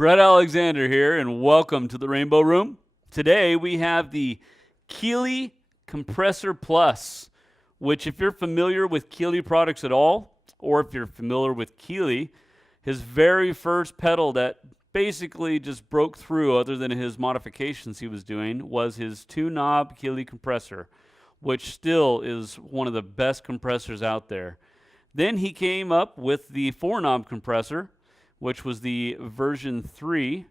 Bret Alexander here, and welcome to the Rainbow Room. Today we have the Keely Compressor Plus, which if you're familiar with Keely products at all, or if you're familiar with Keely, his very first pedal that basically just broke through other than his modifications he was doing was his 2-knob Keely compressor, which still is one of the best compressors out there. Then he came up with the 4-knob compressor, which was the version 3,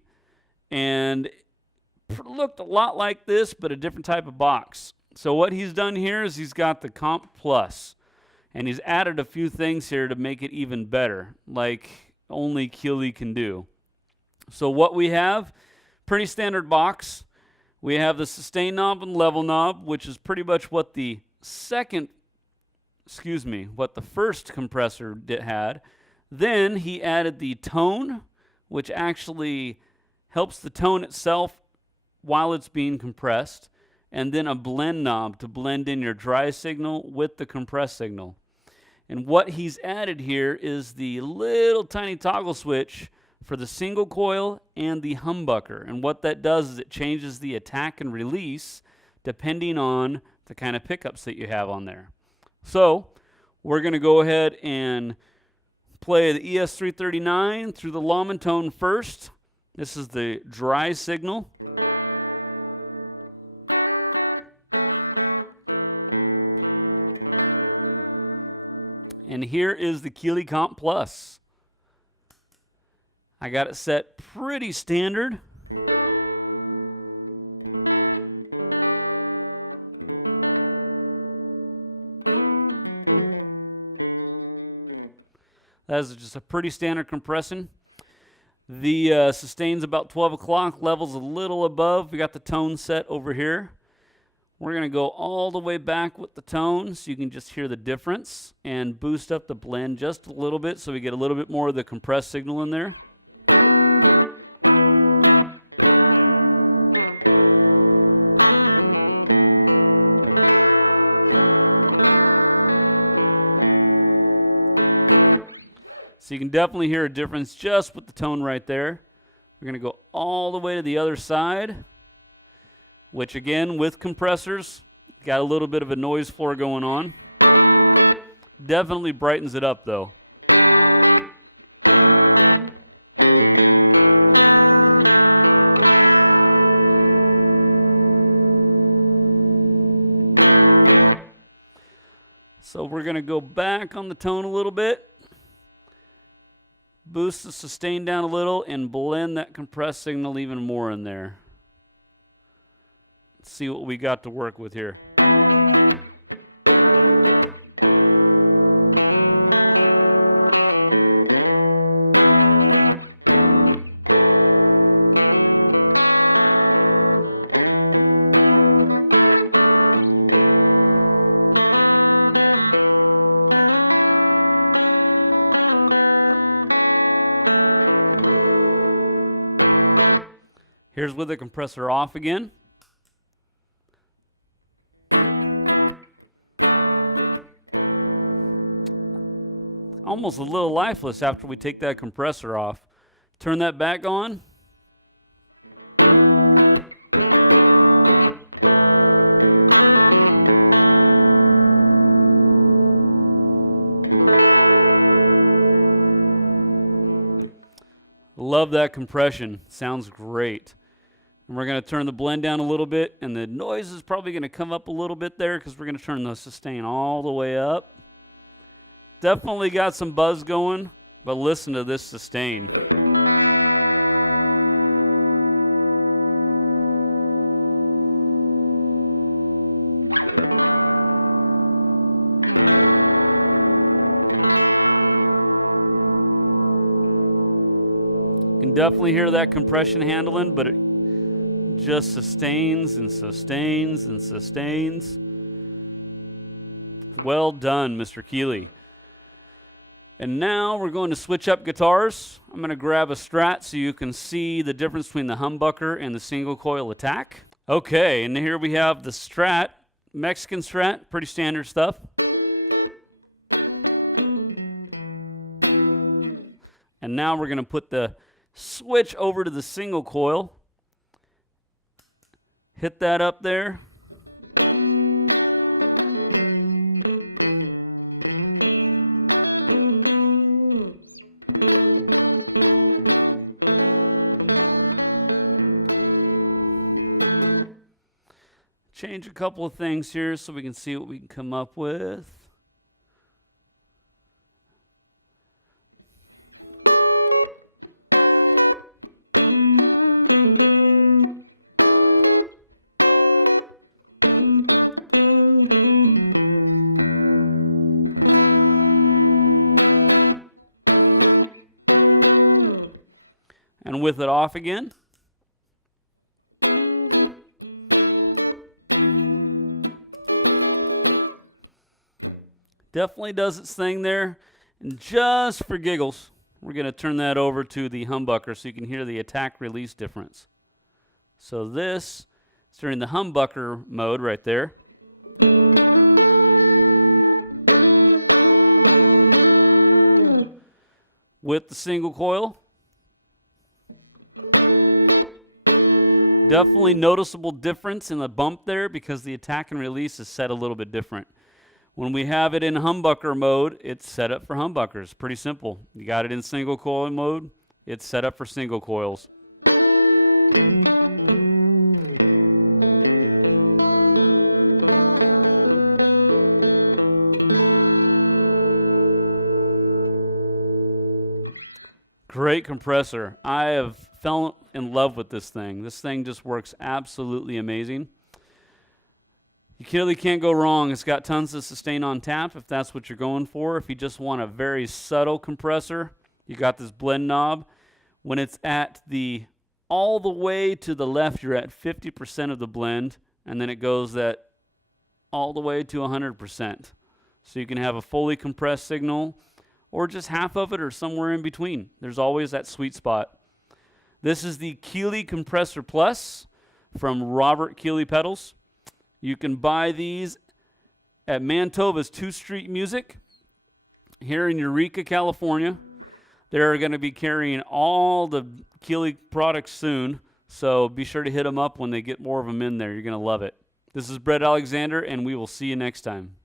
and looked a lot like this, but a different type of box. So what he's done here is he's got the Comp Plus, and he's added a few things here to make it even better, like only Keely can do. So what we have, pretty standard box. We have the sustain knob and level knob, which is pretty much what the first compressor had. Then he added the tone, which actually helps the tone itself while it's being compressed, and then a blend knob to blend in your dry signal with the compressed signal. And what he's added here is the little tiny toggle switch for the single coil and the humbucker. And what that does is it changes the attack and release depending on the kind of pickups that you have on there. So we're going to go ahead and play the ES339 through the Lawman tone first. This is the dry signal. And here is the Keely Comp Plus. I got it set pretty standard. That is just a pretty standard compression. The sustain's about 12 o'clock, level's a little above. We got the tone set over here. We're going to go all the way back with the tone so you can just hear the difference and boost up the blend just a little bit so we get a little bit more of the compressed signal in there. So you can definitely hear a difference just with the tone right there. We're going to go all the way to the other side, which again, with compressors, got a little bit of a noise floor going on. Definitely brightens it up though. So we're going to go back on the tone a little bit. Boost the sustain down a little and blend that compressed signal even more in there. Let's see what we got to work with here. Here's with the compressor off again. Almost a little lifeless after we take that compressor off. Turn that back on. Love that compression. Sounds great. And we're going to turn the blend down a little bit, and the noise is probably going to come up a little bit there because we're going to turn the sustain all the way up. Definitely got some buzz going, but listen to this sustain. You can definitely hear that compression handling, but it just sustains and sustains and sustains. Well done, Mr. Keely. And now we're going to switch up guitars. I'm going to grab a Strat so you can see the difference between the humbucker and the single coil attack. Okay, and here we have the Strat, Mexican Strat, pretty standard stuff. And now we're going to put the switch over to the single coil. Hit that up there. Change a couple of things here so we can see what we can come up with. And with it off again. Definitely does its thing there. And just for giggles, we're going to turn that over to the humbucker so you can hear the attack release difference. So this is during the humbucker mode right there. With the single coil. Definitely noticeable difference in the bump there because the attack and release is set a little bit different. When we have it in humbucker mode, it's set up for humbuckers. Pretty simple. You got it in single coil mode, it's set up for single coils. Great compressor. I have fell in love with this thing. This thing just works absolutely amazing. You really can't go wrong. It's got tons of sustain on tap if that's what you're going for. If you just want a very subtle compressor, you got this blend knob. When it's at the all the way to the left, you're at 50% of the blend, and then it goes that all the way to 100%. So you can have a fully compressed signal or just half of it or somewhere in between. There's always that sweet spot. This is the Keely Compressor Plus from Robert Keely Pedals. You can buy these at Mantova's 2 Street Music here in Eureka, California. They're going to be carrying all the Keely products soon, so be sure to hit them up when they get more of them in there. You're going to love it. This is Bret Alexander, and we will see you next time.